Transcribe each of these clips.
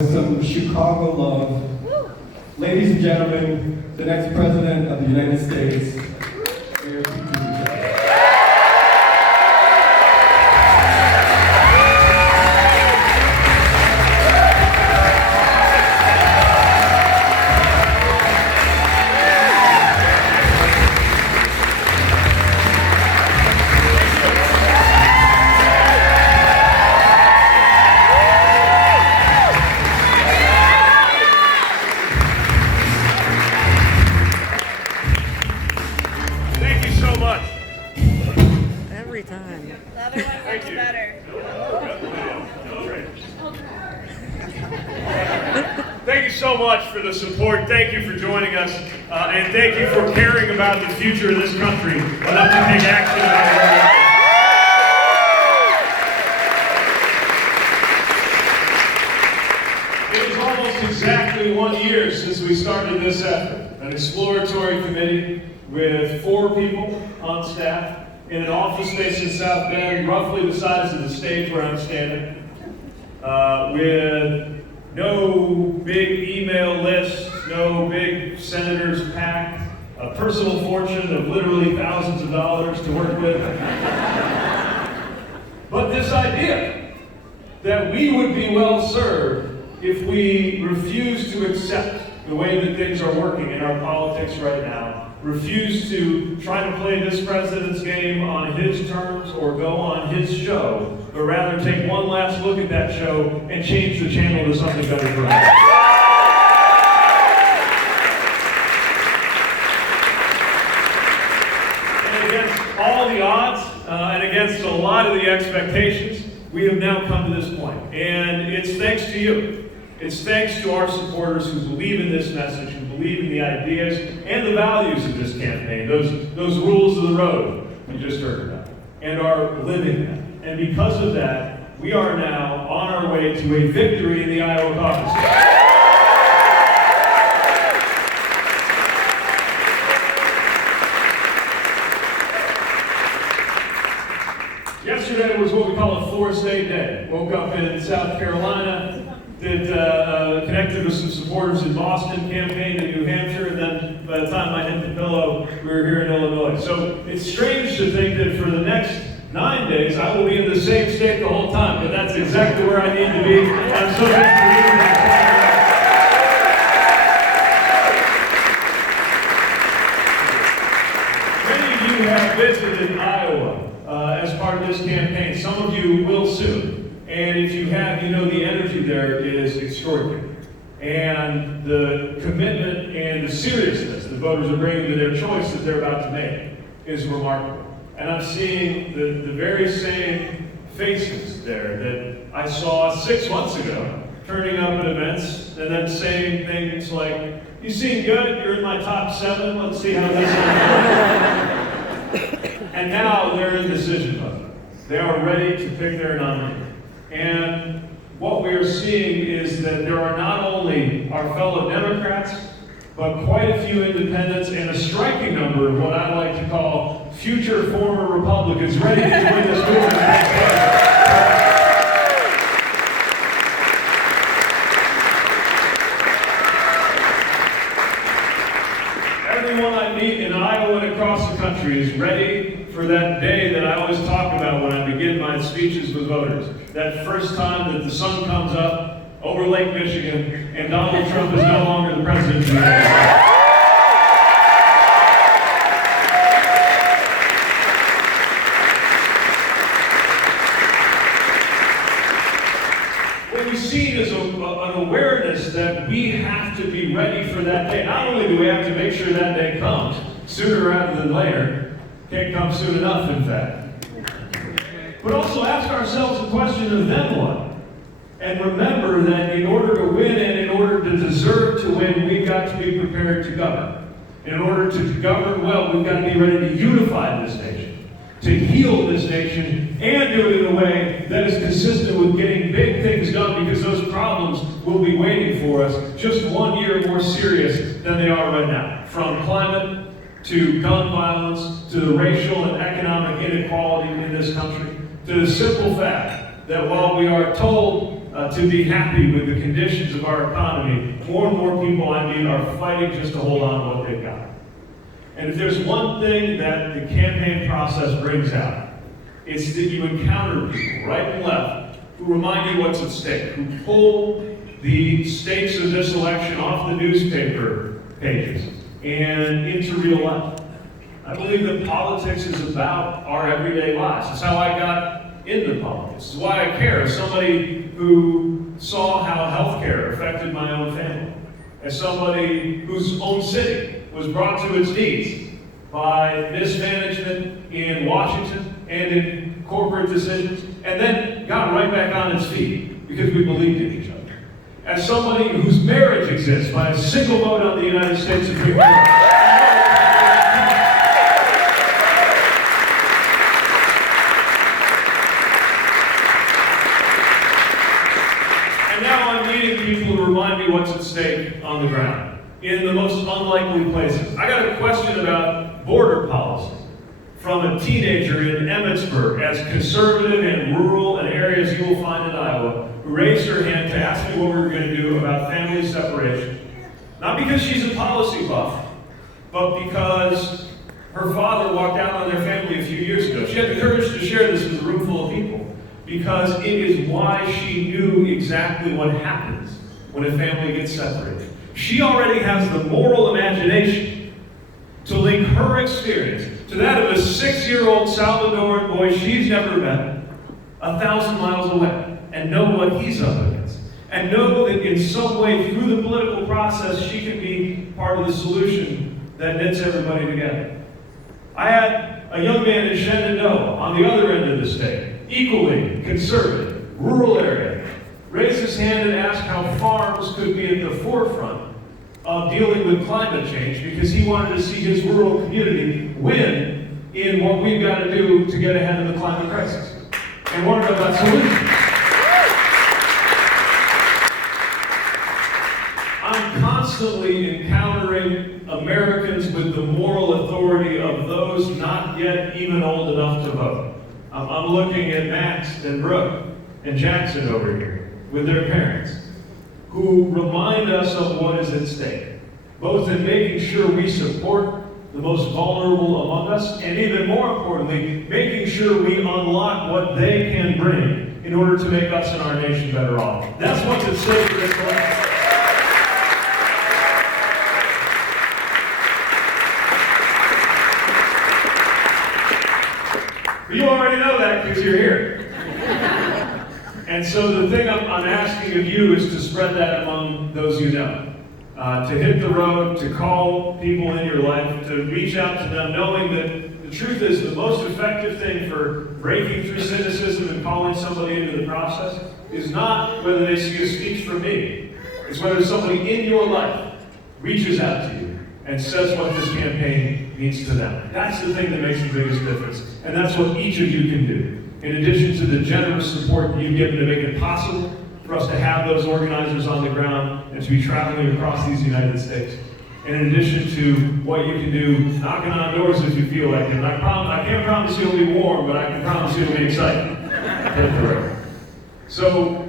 Some Chicago love. Ladies and gentlemen, the next President of the United States, Mayor Buttigieg. Every time. The other one works better. Thank you so much for the support. Thank you for joining us. And thank you for caring about the future of this country enough to take action about it. It is almost exactly 1 year since we started this effort. An exploratory committee with 4 people on staff in an office space in South Bend, roughly the size of the stage where I'm standing, with no big email list, no big senator's pack, a personal fortune of literally thousands of dollars to work with. But this idea that we would be well served if we refuse to accept the way that things are working in our politics right now, refuse to try to play this president's game on his terms or go on his show, but rather take one last look at that show and change the channel to something better for us. And against all the odds, and against a lot of the expectations, we have now come to this point. And it's thanks to you. It's thanks to our supporters who believe in this message, who believe in the ideas and the values of this campaign, those rules of the road we just heard about, and are living them. And because of that, we are now on our way to a victory in the Iowa caucus. Yesterday was what we call a 4-state day. Woke up in South Carolina, connected with some supporters in Boston, campaigned in New Hampshire, and then by the time I hit the pillow, we were here in Illinois. So it's strange to think that for the next 9 days, I will be in the same state the whole time, but that's exactly where I need to be. I'm so thankful for you. Many of you have visited Iowa as part of this campaign. Some of you will soon. And if you have, you know the energy there is extraordinary. And the commitment and the seriousness that voters are bringing to their choice that they're about to make is remarkable. And I'm seeing the very same faces there that I saw 6 months ago, turning up at events and then saying things like, "You seem good, you're in my top 7, let's see how this goes." And now they're in decision mode. They are ready to pick their nominee. And what we are seeing is that there are not only our fellow Democrats, but quite a few independents and a striking number of what I like to call future former Republicans ready to join this movement. Everyone I meet in Iowa and across the country is ready for that day that I always talk about when I begin my speeches with voters. That first time that the sun comes up over Lake Michigan and Donald Trump is no longer the president of the United States. What we've seen is an awareness that we have to be ready for that day. Not only do we have to make sure that day comes sooner rather than later, can't come soon enough, in fact, but also ask ourselves the question of then what? And remember that in order to win and in order to deserve to win, we've got to be prepared to govern. In order to govern well, we've got to be ready to unify this nation, to heal this nation, and do it in a way that is consistent with getting big things done, because those problems will be waiting for us just 1 year more serious than they are right now. From climate to gun violence, to the racial and economic inequality in this country, to the simple fact that while we are told to be happy with the conditions of our economy, more and more people I meet are fighting just to hold on to what they've got. And if there's one thing that the campaign process brings out, it's that you encounter people, right and left, who remind you what's at stake, who pull the stakes of this election off the newspaper pages and into real life. I believe that politics is about our everyday lives. It's how I got into politics. It's why I care. As somebody who saw how healthcare affected my own family, as somebody whose own city was brought to its knees by mismanagement in Washington and in corporate decisions, and then got right back on its feet because we believed in each other. As somebody whose marriage exists by a single vote on the United States Supreme Court. And now I'm meeting people who remind me what's at stake on the ground, in the most unlikely places. I got a question about border policy from a teenager in Emmitsburg, as conservative and rural and areas you will find in Iowa, who raised her hand to ask me what we were going to do about family separation. Not because she's a policy buff, but because her father walked out on their family a few years ago. She had the courage to share this with a room full of people, because it is why she knew exactly what happens when a family gets separated. She already has the moral imagination to link her experience to that of a 6-year-old Salvadoran boy she's never met 1,000 miles away, and know what he's up against, and know that in some way through the political process she can be part of the solution that knits everybody together. I had a young man in Shenandoah on the other end of the state, equally conservative, rural area, raise his hand and ask how farms could be at the forefront of dealing with climate change, because he wanted to see his rural community win in what we've got to do to get ahead of the climate crisis. And what are about solutions? I'm constantly encountering Americans with the moral authority of those not yet even old enough to vote. I'm looking at Max and Brooke and Jackson over here with their parents, who remind us of what is at stake, both in making sure we support the most vulnerable among us, and even more importantly, making sure we unlock what they can bring in order to make us and our nation better off. That's what's at stake in this election. You already know that because you're here. And so the thing I'm asking of you is to spread that among those you know. To hit the road, to call people in your life, to reach out to them, knowing that the truth is the most effective thing for breaking through cynicism and calling somebody into the process is not whether they see a speech from me. It's whether somebody in your life reaches out to you and says what this campaign means to them. That's the thing that makes the biggest difference. And that's what each of you can do. In addition to the generous support you've given to make it possible for us to have those organizers on the ground and to be traveling across these United States. And in addition to what you can do, knocking on doors if you feel like it. And I can't promise you'll be warm, but I can promise you'll be excited. So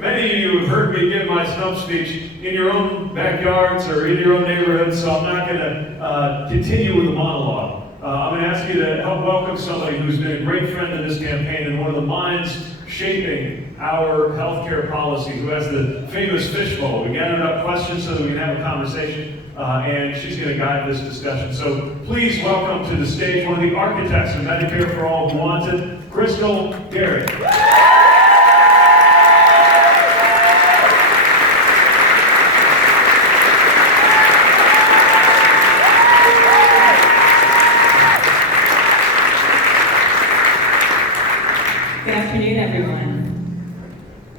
many of you have heard me give my stump speech in your own backyards or in your own neighborhoods, so I'm not going to continue with the monologue. I'm going to ask you to help welcome somebody who's been a great friend in this campaign and one of the minds shaping our healthcare policy, who has the famous fishbowl. We gathered up questions so that we can have a conversation, and she's going to guide this discussion. So please welcome to the stage one of the architects of Medicare for All Who Wanted, Crystal Garrett. Good afternoon, everyone.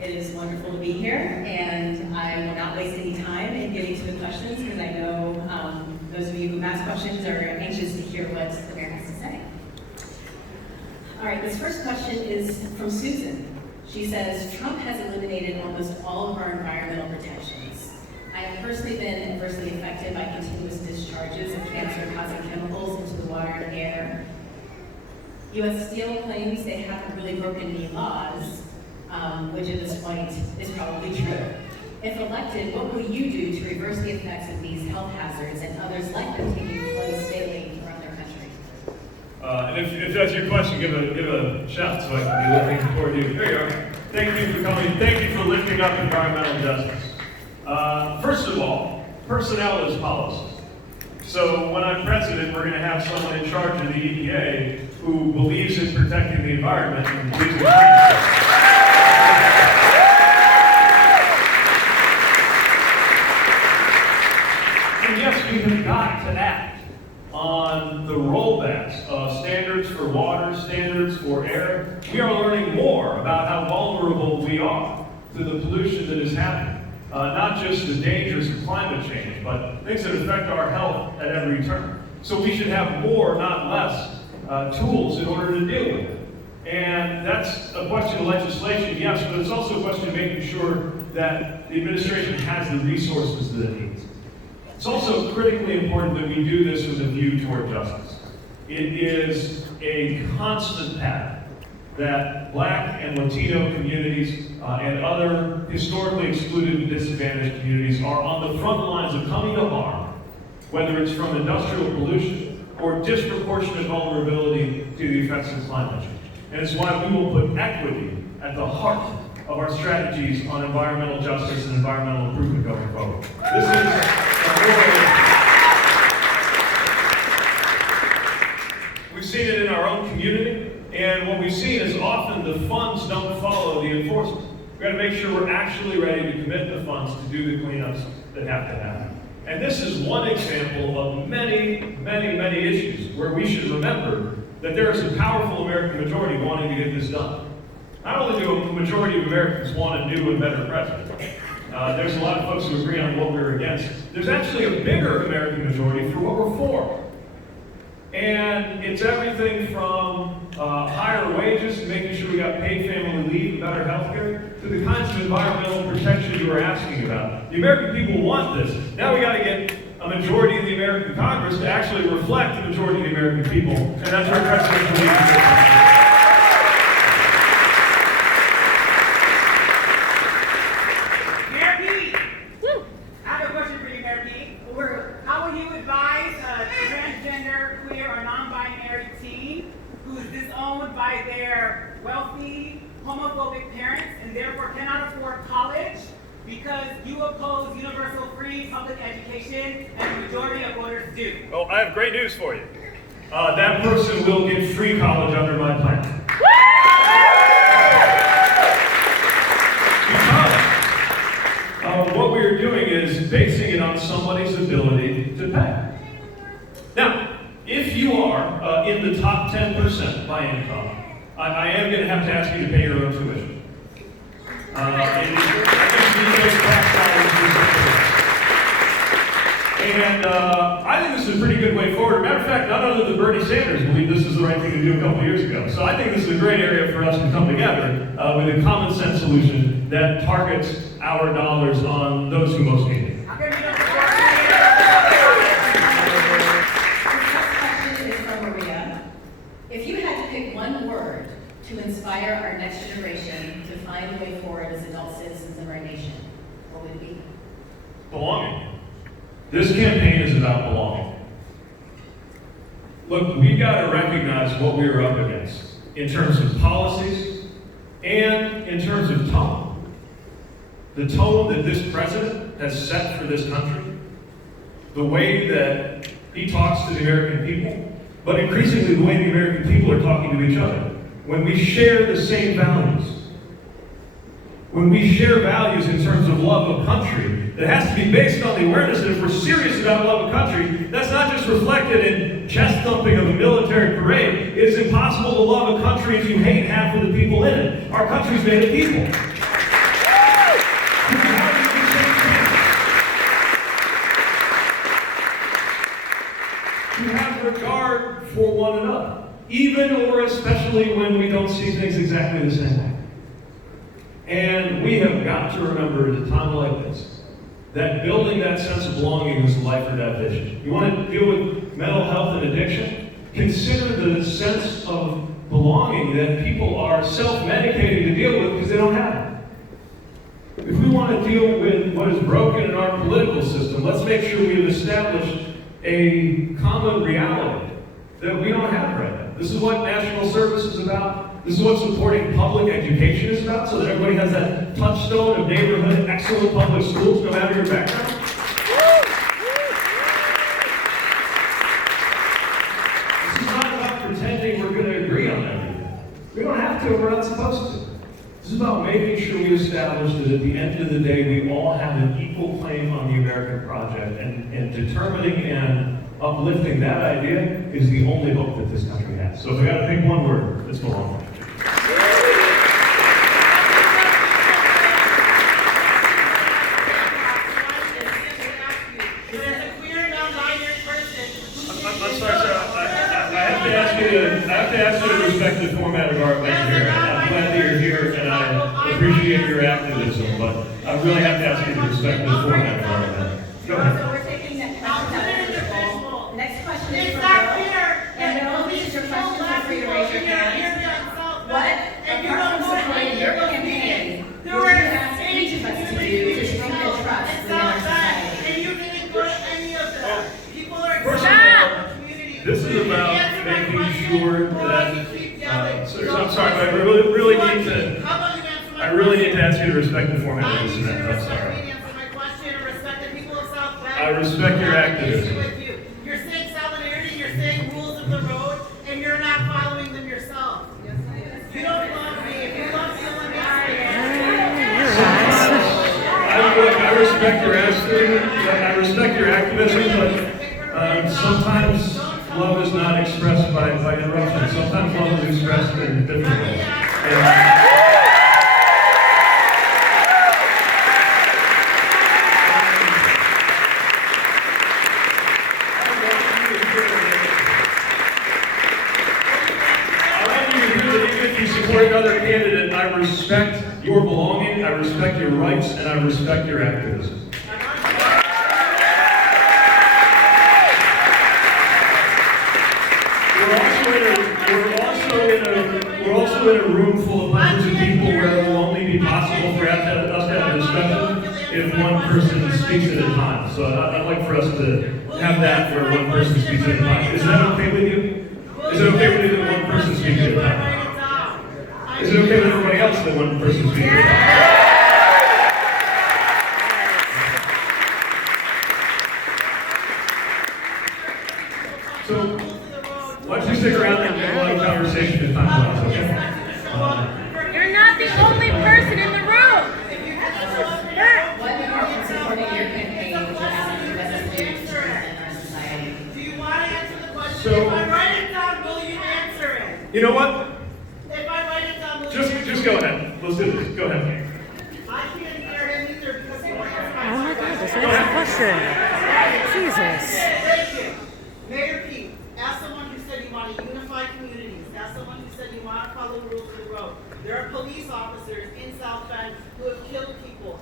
It is wonderful to be here, and I will not waste any time in getting to the questions, because I know those of you who ask questions are anxious to hear what the mayor has to say. All right, this first question is from Susan. She says, Trump has eliminated almost all of our environmental protections. I have personally been adversely affected by continuous discharges of cancer-causing chemicals into the water and air. U.S. Steel claims they haven't really broken any laws, which at this point is probably true. If elected, what will you do to reverse the effects of these health hazards and others like them taking place daily around their country? And if that's your question, give a shout so I can be looking toward you. There you are. Thank you for coming. Thank you for lifting up environmental justice. First of all, personnel is policy. So when I'm president, we're going to have someone in charge of the EPA who believes in protecting the environment and believes in climate change. And yes, we have got to act on the rollbacks of standards for water, standards for air. We are learning more about how vulnerable we are to the pollution that is happening. Not just the dangers of climate change, but things that affect our health at every turn. So we should have more, not less, tools in order to deal with it. And that's a question of legislation, yes, but it's also a question of making sure that the administration has the resources that it needs. It's also critically important that we do this with a view toward justice. It is a constant pattern that Black and Latino communities and other historically excluded and disadvantaged communities are on the front lines of coming to harm, whether it's from industrial pollution or disproportionate vulnerability to the effects of climate change. And it's why we will put equity at the heart of our strategies on environmental justice and environmental improvement going forward. This is we've seen it in our own community, and what we've seen is often the funds don't follow the enforcement. We've got to make sure we're actually ready to commit the funds to do the cleanups that have to happen. And this is one example of many, many, many issues where we should remember that there is a powerful American majority wanting to get this done. Not only do a majority of Americans want a new and better president, there's a lot of folks who agree on what we're against. There's actually a bigger American majority for what we're for. And it's everything from higher wages, making sure we got paid family leave and better health care, to the kinds of environmental protection you were asking about. The American people want this. Now we got to get a majority of the American Congress to actually reflect the majority of the American people. And that's where presidential leadership comes. How will you advise a transgender, queer, or non-binary teen who is disowned by their wealthy, homophobic parents and therefore cannot afford college because you oppose universal free public education and the majority of voters do? Oh, I have great news for you. That person will get free college under my plan. What we are doing is basing it on somebody's ability to pay. Now, if you are in the top 10% by income, I am going to have to ask you to pay your own tuition. And I think this is a pretty good way forward. Matter of fact, none other than Bernie Sanders believed this is the right thing to do a couple years ago. So I think this is a great area for us to come together with a common sense solution that targets our dollars on those who most need it. The next question is from Maria. If you had to pick one word to inspire our next generation to find a way forward as adult citizens of our nation, what would it be? Belonging. This campaign is about belonging. Look, we've got to recognize what we are up against in terms of policies and in terms of tone. The tone that this president has set for this country, the way that he talks to the American people, but increasingly the way the American people are talking to each other. When we share the same values, when we share values in terms of love of country, it has to be based on the awareness that if we're serious about love of country, that's not just reflected in chest thumping of a military parade. It's impossible to love a country if you hate half of the people in it. Our country's made of people. To have regard for one another, even or especially when we don't see things exactly the same way. And we have got to remember at a time like this that building that sense of belonging is a life or death issue. You want to deal with mental health and addiction? Consider the sense of belonging that people are self-medicating to deal with because they don't have it. If we want to deal with what is broken in our political system, let's make sure we have established a common reality that we don't have right now. This is what national service is about. This is what supporting public education is about, so that everybody has that touchstone of neighborhood, excellent public schools, no matter your background. This is not about pretending we're going to agree on everything. We don't have to, we're not supposed to. This is about making sure we establish that at the end of the day, we all have an equal claim on the American project, and determining and uplifting that idea is the only hope that this country has. So if I got to pick one word, it's belonging. I'm sorry, sir. I have to ask you to respect the format of our event here. I'm glad that you're here, and I appreciate your activism, but I really have to ask you to respect the format of our event. Go ahead. So we're taking that question out of the next question is for Bill. And Bill, this is your question, feel free to raise your hand. What, apart from supporting your campaign, would you ask each of us to do to strengthen trust within our society? And you didn't put any of them. People are First of all, this is about making sure that, I'm sorry, but I really need to, I really need to ask you to respect the format of this event. I'm sorry. I respect your activism. You're saying solidarity, you're saying rules of the road, and you're not following them yourself. You don't love me. If you love me, let me I respect your activism. I respect your activism, but sometimes love is not expressed by interruption. Sometimes love is expressed in different ways. Another candidate, I respect your belonging, I respect your rights, and I respect your activism. We're also in a room full of hundreds of people where it will only be possible for us to have a discussion if one person speaks at a time. So I'd like for us to have that where one person speaks at a time. Is that okay with you? Is it okay with you that one person speaks at a time? Is it okay with everybody else that one person speaks? So, why don't you stick around and have a lot of conversation as time goes on, okay? You're not the only person in the room. What important supporting your campaign would you ask the best leaders in our society? Do you want to answer the question? So- If I write it down, will you answer it? You know what? If I write it down, will you Just answer go it? ahead. Let's do this. Go ahead. I can't hear him either because he won't answer Oh my God, question. just answer the question. Jesus. Thank you. Mayor Pete, as someone who said you want to unify communities, as someone who said you want to follow the rules of the road, there are police officers in South Bend who have killed people.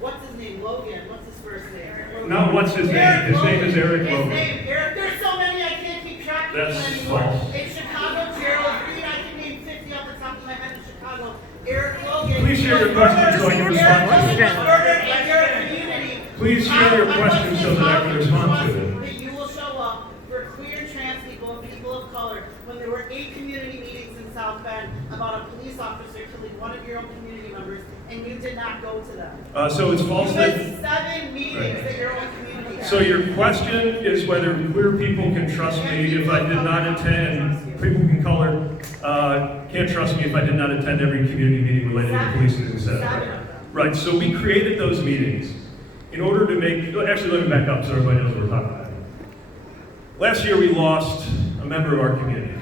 What's his name? Logan. What's his first name? No, what's his name? His name is Eric His Logan. name, Eric. There's so many I can't keep track of them That's anymore. false. In Chicago, Gerald Green, I can name 50 off the top of my head in Chicago. Eric Logan. Please share your questions so I can Eric respond Logan to was it. murdered in your community. Please share your questions so that I can respond to it. That you will show up for queer, trans people, and people of color when there were 8 community meetings in South Bend about a police officer killing one of your own community members, and you did not go to them. So it's false You that. missed 7 meetings at your own community had. So your question is whether queer people can trust me if I did not attend, people of color can't trust me if I did not attend every community meeting related to policing in the Senate. Seven of them. Right, so we created those meetings in order to make, actually let me back up so everybody knows what we're talking about. Last year we lost a member of our community.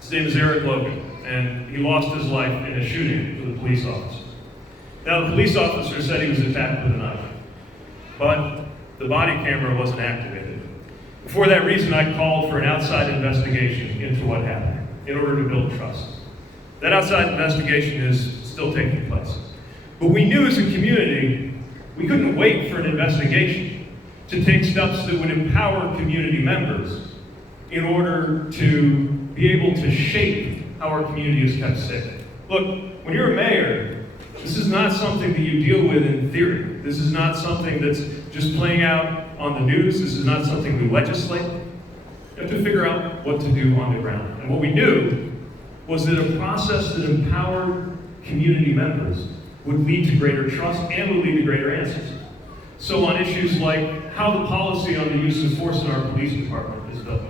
His name is Eric Logan, and he lost his life in a shooting with a police officer. Now the police officer said he was attacked with a knife, but the body camera wasn't activated. For that reason, I called for an outside investigation into what happened in order to build trust. That outside investigation is still taking place. But we knew as a community, we couldn't wait for an investigation to take steps that would empower community members in order to be able to shape how our community is kept safe. Look, when you're a mayor, this is not something that you deal with in theory. This is not something that's just playing out on the news. This is not something we legislate. You have to figure out what to do on the ground. And what we knew was that a process that empowered community members would lead to greater trust and would lead to greater answers. So on issues like how the policy on the use of force in our police department is built,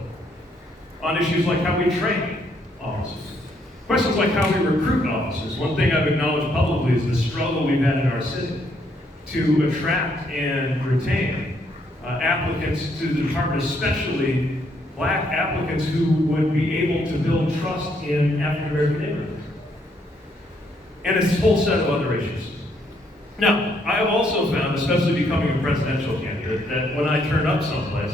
on issues like how we train officers, questions like how we recruit officers. One thing I've acknowledged publicly is the struggle we've had in our city to attract and retain applicants to the department, especially Black applicants who would be able to build trust in African American neighborhoods. And a whole set of other issues. Now, I have also found, especially becoming a presidential candidate, that when I turn up someplace,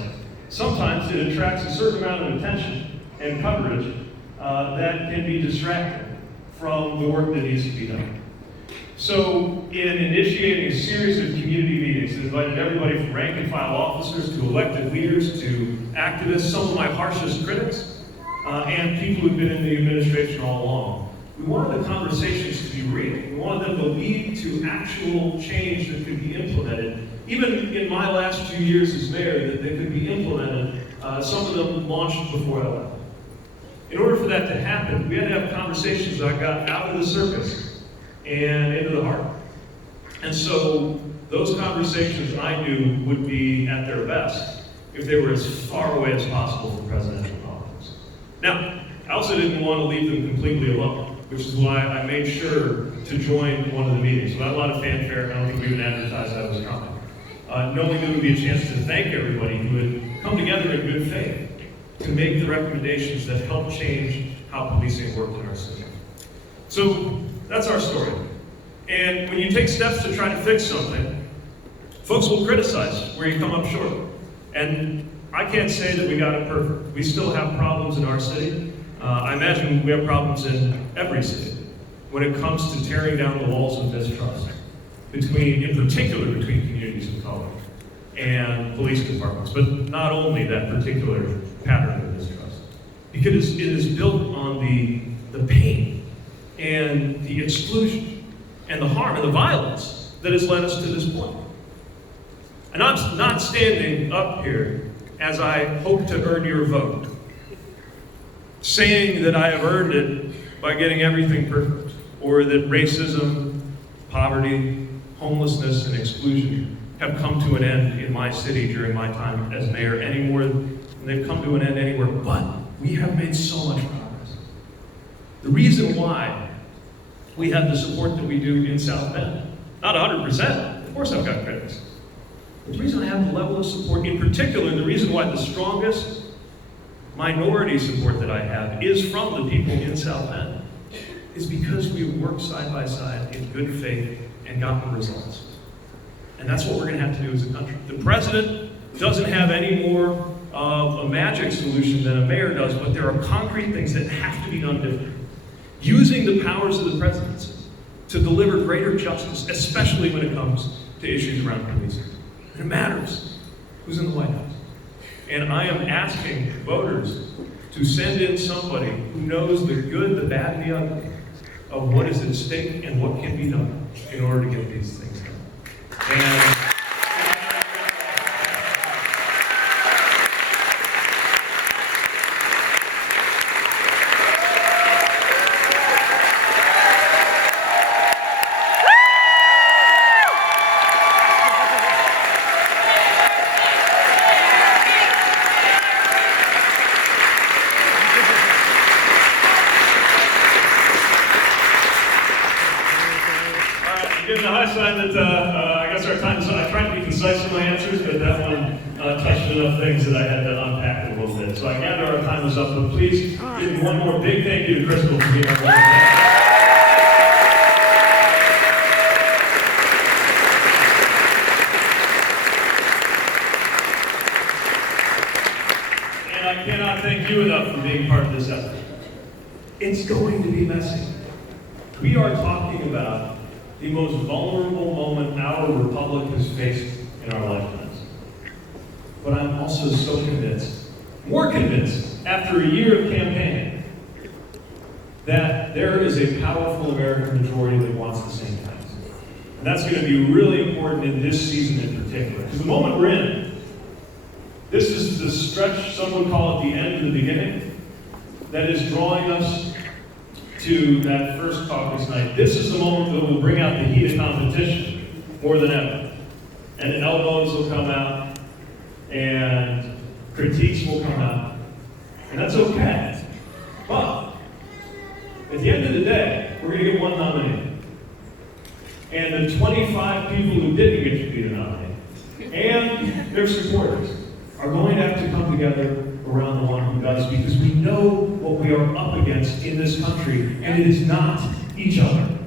sometimes it attracts a certain amount of attention and coverage that can be distracting from the work that needs to be done. So, in initiating a series of community meetings that invited everybody from rank and file officers to elected leaders to activists, some of my harshest critics, and people who've been in the administration all along, we wanted the conversations to be real. We wanted them to lead to actual change that could be implemented. Even in my last 2 years as mayor, that they could be implemented. Some of them launched before I left. In order for that to happen, we had to have conversations that got out of the circus and into the heart. And so those conversations I knew would be at their best if they were as far away as possible from presidential politics. Now, I also didn't want to leave them completely alone, which is why I made sure to join one of the meetings. Without a lot of fanfare, I don't think we even advertised I was coming. Knowing there would be a chance to thank everybody who had come together in good faith to make the recommendations that help change how policing worked in our city. So that's our story. And when you take steps to try to fix something, folks will criticize where you come up short. And I can't say that we got it perfect. We still have problems in our city. I imagine we have problems in every city when it comes to tearing down the walls of mistrust in particular between communities of color and police departments, but not only that particular pattern of mistrust. Because it is built on the pain and the exclusion and the harm and the violence that has led us to this point. And I'm not standing up here as I hope to earn your vote, saying that I have earned it by getting everything perfect, or that racism, poverty, homelessness, and exclusion have come to an end in my city during my time as mayor any more than they've come to an end anywhere, but we have made so much progress. The reason why we have the support that we do in South Bend, not 100%, of course I've got critics. The reason I have the level of support, in particular, the reason why the strongest minority support that I have is from the people in South Bend, is because we have worked side by side in good faith and gotten results. And that's what we're going to have to do as a country. The president doesn't have any more of a magic solution than a mayor does, but there are concrete things that have to be done differently. Using the powers of the presidency to deliver greater justice, especially when it comes to issues around policing. And it matters who's in the White House. And I am asking voters to send in somebody who knows the good, the bad, and the ugly of what is at stake and what can be done in order to get these things done. And given the high sign that I guess our time is up. I tried to be concise in my answers, but that one touched enough things that I had to unpack it a little bit. So I gather our time is up, but please give me one more big thank you to Crystal for being our guest. And I cannot thank you enough for being part of this effort. It's going to be messy. We are talking about the most vulnerable moment our republic has faced in our lifetimes. But I'm also so convinced, more convinced, after a year of campaigning, that there is a powerful American majority that wants the same things. And that's going to be really important in this season in particular. Because the moment we're in, this is the stretch, some would call it the end of the beginning, that is drawing us to that first caucus night. This is the moment that will bring out the heat of competition more than ever. And elbows will come out, and critiques will come out. And that's okay. But at the end of the day, we're going to get one nominee. And the 25 people who didn't get to be the nominee and their supporters are going to have to come together around the one who does, because we know what we are up against in this country, and it is not each other.